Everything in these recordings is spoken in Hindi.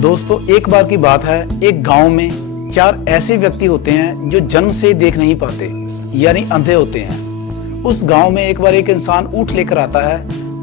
दोस्तों, एक बार की बात है, एक गांव में 4 ऐसे व्यक्ति होते हैं जो जन्म से देख नहीं पाते, यानी अंधे होते हैं। उस गांव में एक बार एक इंसान ऊंट लेकर आता है।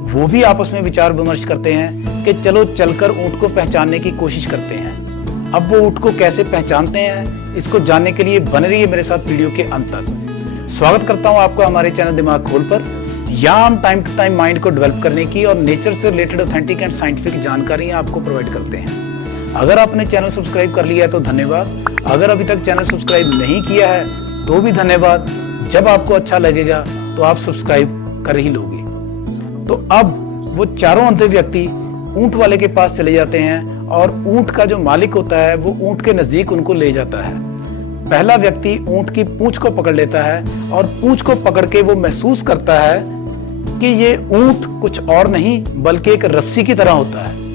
वो भी आपस में विचार विमर्श करते हैं कि चलो चलकर ऊंट को पहचानने की कोशिश करते हैं। अब वो ऊंट को कैसे पहचानते हैं, इसको जानने के लिए बने रहिए मेरे साथ वीडियो के अंत तक। स्वागत करता हूँ आपका हमारे चैनल दिमाग खोल पर। यहाँ हम टाइम टू टाइम माइंड को डेवलप करने की और नेचर से रिलेटेड ऑथेंटिक एंड साइंटिफिक जानकारी आपको प्रोवाइड करते हैं। अगर आपने चैनल सब्सक्राइब कर लिया है तो धन्यवाद। अगर अभी तक चैनल सब्सक्राइब नहीं किया है तो भी धन्यवाद। जब आपको अच्छा लगेगा तो आप सब्सक्राइब कर ही लोगे। तो अब वो चारों अंधे व्यक्ति ऊंट वाले के पास चले जाते हैं और ऊंट का जो मालिक होता है वो ऊंट के नजदीक उनको ले जाता है। पहला व्यक्ति ऊंट की पूंछ को पकड़ लेता है और पूंछ को पकड़ के वो महसूस करता है कि ये ऊंट कुछ और नहीं बल्कि एक रस्सी की तरह होता है।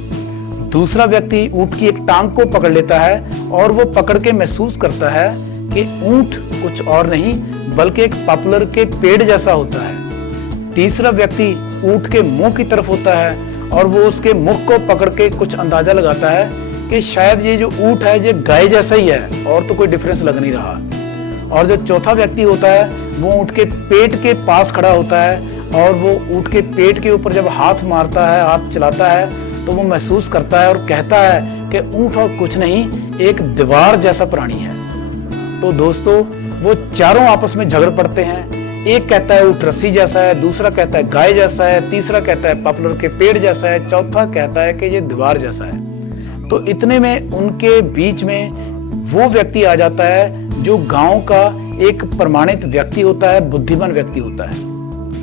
दूसरा व्यक्ति ऊंट की एक टांग को पकड़ लेता है और वो पकड़ के महसूस करता है कि ऊंट कुछ और नहीं बल्कि एक पॉपुलर के पेड़ जैसा होता है। तीसरा व्यक्ति ऊंट के मुंह की तरफ होता है और वो उसके मुख को पकड़ के कुछ अंदाजा लगाता है कि शायद ये जो ऊंट है ये गाय जैसा ही है और तो कोई डिफरेंस लग नहीं रहा। और जो चौथा व्यक्ति होता है वो ऊंट के पेट के पास खड़ा होता है और वो ऊंट के पेट के ऊपर जब हाथ मारता है, हाथ चलाता है, तो वो महसूस करता है और कहता है कि ऊंट और कुछ नहीं, एक दीवार जैसा प्राणी है। तो दोस्तों, वो चारों आपस में झगड़ पड़ते हैं। एक कहता है ऊंट रस्सी जैसा है, दूसरा कहता है गाय जैसा है, तीसरा कहता है पॉपुलर के पेड़ जैसा है, चौथा कहता है कि ये दीवार जैसा है। तो इतने में उनके बीच में वो व्यक्ति आ जाता है जो गांव का एक प्रमाणित व्यक्ति होता है, बुद्धिमान व्यक्ति होता है।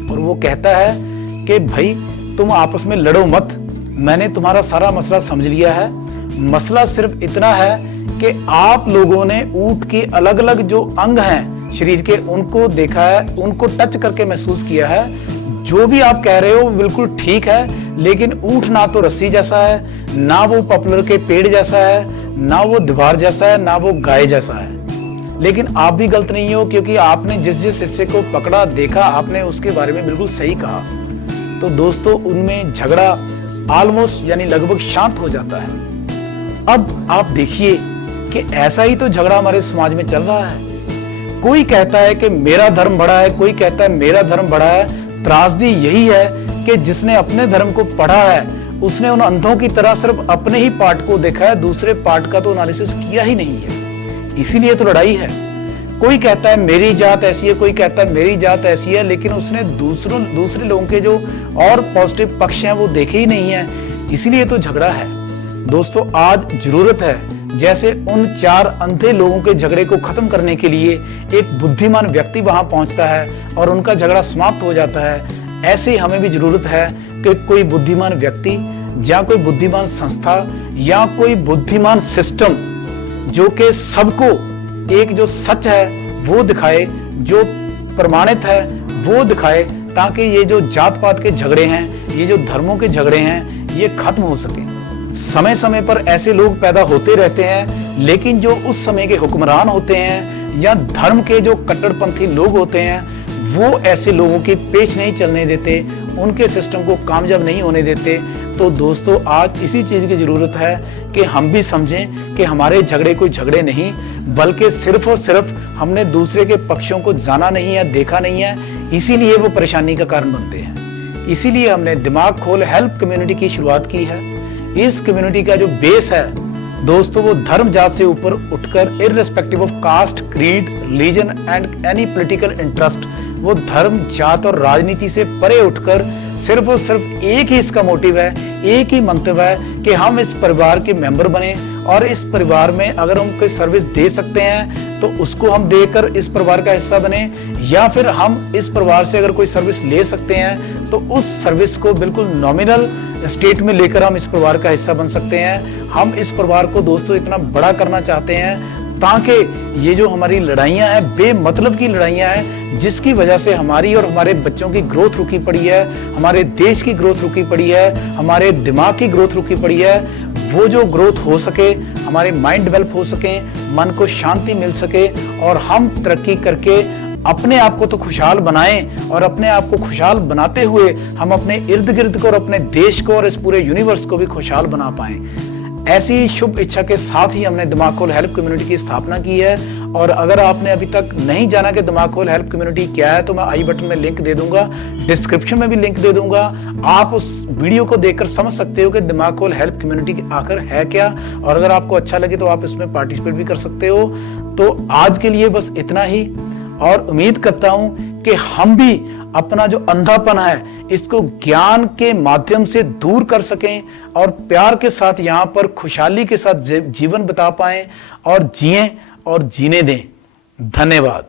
और वो कहता है कि भाई तुम आपस में लड़ो मत, मैंने तुम्हारा सारा मसला समझ लिया है। मसला सिर्फ इतना है कि आप लोगों ने ऊंट की अलग अलग जो अंग हैं शरीर के उनको देखा है, उनको टच करके महसूस किया है। जो भी आप कह रहे हो बिल्कुल ठीक है, लेकिन ऊंट ना तो रस्सी जैसा है, ना वो पॉपुलर के पेड़ जैसा है, ना वो दीवार जैसा है, ना वो गाय जैसा है। लेकिन आप भी गलत नहीं हो, क्योंकि आपने जिस जिस हिस्से को पकड़ा देखा आपने उसके बारे में बिल्कुल सही कहा। तो दोस्तों, उनमें झगड़ा ऑलमोस्ट यानी लगभग शांत हो जाता है। अब आप देखिए कि ऐसा ही तो झगड़ा हमारे समाज में चल रहा है। कोई कहता है कि मेरा धर्म बड़ा है, कोई कहता है मेरा धर्म बड़ा है। त्रासदी यही है कि जिसने अपने धर्म को पढ़ा है उसने उन अंधों की तरह सिर्फ अपने ही पार्ट को देखा है, दूसरे पार्ट का तो एनालिसिस किया ही नहीं है। इसीलिए तो लड़ाई है। कोई कहता है मेरी जात ऐसी है, कोई कहता है मेरी जात ऐसी है, लेकिन उसने दूसरे लोगों के जो और पॉजिटिव पक्ष हैं वो देखे ही नहीं है। इसीलिए तो झगड़ा है। दोस्तों, आज जरूरत है जैसे उन 4 अंधे लोगों के झगड़े को खत्म करने के लिए एक बुद्धिमान व्यक्ति वहां पहुंचता है और उनका झगड़ा समाप्त हो जाता है। ऐसे हमें भी जरूरत है कि कोई बुद्धिमान व्यक्ति या कोई बुद्धिमान संस्था या कोई बुद्धिमान सिस्टम जो कि सबको एक जो सच है वो दिखाए, जो प्रमाणित है वो दिखाए, ताकि ये जो जात पात के झगड़े हैं, ये जो धर्मों के झगड़े हैं, ये खत्म हो सके। समय समय पर ऐसे लोग पैदा होते रहते हैं, लेकिन जो उस समय के हुक्मरान होते हैं या धर्म के जो कट्टरपंथी लोग होते हैं वो ऐसे लोगों की पेश नहीं चलने देते, उनके सिस्टम को कामयाब नहीं होने देते। तो दोस्तों, आज इसी चीज की जरूरत है कि हम भी समझें कि हमारे झगड़े कोई झगड़े नहीं, बल्कि सिर्फ और सिर्फ हमने दूसरे के पक्षों को जाना नहीं है, देखा नहीं है, इसीलिए वो परेशानी का कारण बनते हैं। इसीलिए हमने दिमाग खोल हेल्प कम्युनिटी की शुरुआत की है। इस कम्युनिटी का जो बेस है दोस्तों, वो धर्म जात से ऊपर उठकर irrespective of caste, creed, religion and any political interest, वो धर्म जात और राजनीति से परे उठकर सिर्फ और सिर्फ एक ही इसका मोटिव है, एक ही मंतव्य है कि हम इस परिवार के मेंबर बने और इस परिवार में अगर हम कोई सर्विस दे सकते हैं तो उसको हम देकर इस परिवार का हिस्सा बने, या फिर हम इस परिवार से अगर कोई सर्विस ले सकते हैं तो उस सर्विस को बिल्कुल नॉमिनल स्टेट में लेकर हम इस परिवार का हिस्सा बन सकते हैं। हम इस परिवार को दोस्तों इतना बड़ा करना चाहते हैं ताकि ये जो हमारी लड़ाइयां हैं, बेमतलब की लड़ाइयां हैं, जिसकी वजह से हमारी और हमारे बच्चों की ग्रोथ रुकी पड़ी है, हमारे देश की ग्रोथ रुकी पड़ी है, हमारे दिमाग की ग्रोथ रुकी पड़ी है, वो जो ग्रोथ हो सके, हमारे माइंड डेवलप हो सके, मन को शांति मिल सके और हम तरक्की करके अपने आप को तो खुशहाल बनाएं और अपने आप को खुशहाल बनाते हुए हम अपने इर्द गिर्द को और अपने देश को और इस पूरे यूनिवर्स को भी खुशहाल बना पाएं। ऐसी ही शुभ इच्छा के साथ ही हमने दिमाग खोल हेल्प कम्युनिटी की स्थापना की है। और अगर आपने अभी तक नहीं जाना कि दिमाग खोल हेल्प कम्युनिटी क्या है, तो मैं आई बटन में लिंक दे दूंगा, डिस्क्रिप्शन में भी लिंक दे दूंगा। आप उस वीडियो को देखकर समझ सकते हो कि दिमाग खोल हेल्प कम्युनिटी आखिर है क्या, और अगर आपको अच्छा लगे तो आप इसमें पार्टिसिपेट भी कर सकते हो। तो आज के लिए बस इतना ही, और उम्मीद करता हूं कि हम भी अपना जो अंधापन है इसको ज्ञान के माध्यम से दूर कर सकें और प्यार के साथ यहाँ पर खुशहाली के साथ जीवन बिता पाएं और जिएं और जीने दें। धन्यवाद।